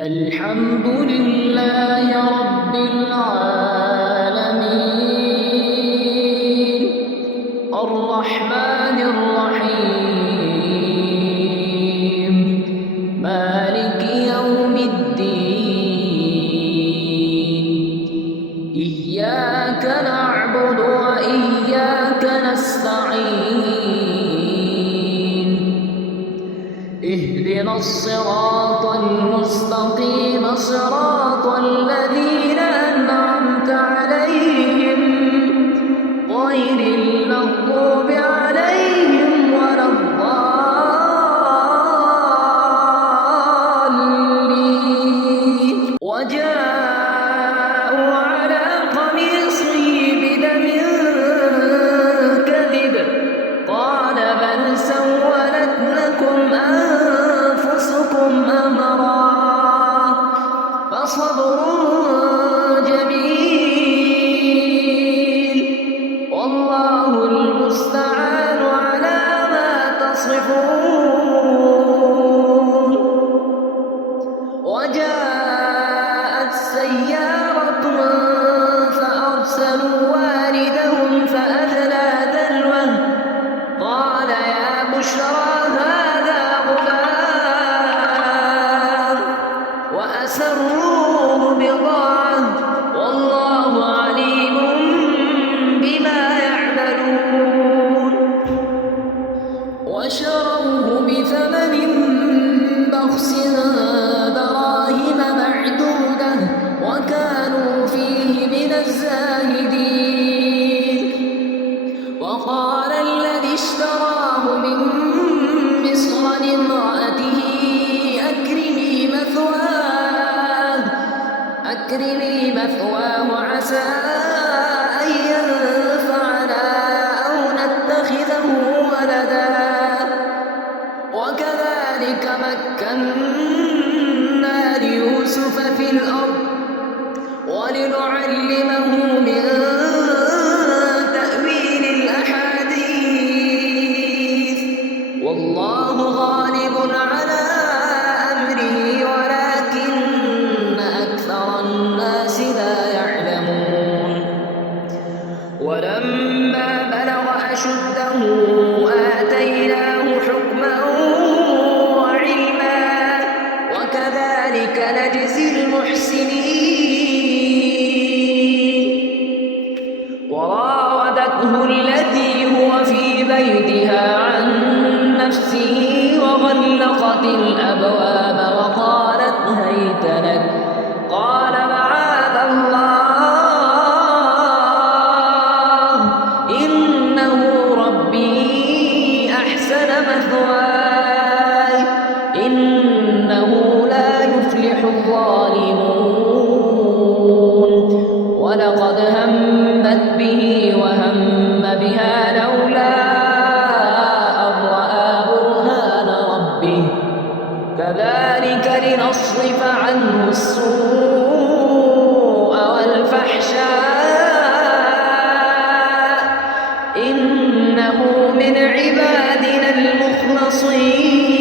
الحمد لله رب العالمين الرحمن الرحيم مالك يوم الدين إياك نعبد وإياك نستعين اهدنا الصراط المستقيم صراط الذين أنعمت عليهم غير المغضوب عليهم ولا الضالين وجاءوا على قميصه بدم كذب قال بل سولت لكم أنفسكم أمرا فصبر جميل والله المستعان على ما تصفون وجاءت سيارة فأرسلوا واردهم فأدلى دلوه قال يا بشرى هذا غلام وأسروه بضاعة والله عليم بما يعملون وشروه بثمن بخس دراهم معدودة وكانوا فيه من الزاهدين وقال الذي اشتراه من مصر لامرأته أكرمي مثواه عسى أن ينفعنا أو نتخذه ولدا وكذلك مكنا ليوسف في الأرض ولنعلمه من تأويل الأحاديث والله غالب على أمره ولكن أكثر الناس لا يعلمون ولما بلغ أشده آتيناه حكما وعلما وكذلك نجزي المحسنين وراودته التي هو في بيتها عن نفسه وغلقت الأبواب وقالت هيت لك قال معاذ الله إنه ربي أحسن مثواي إنه لا يفلح الظالمون ولقد همت به وهم بها لولا أن رأى برهان ربه كذلك لنصرف عنه السوء والفحشاء إنه من عبادنا المخلصين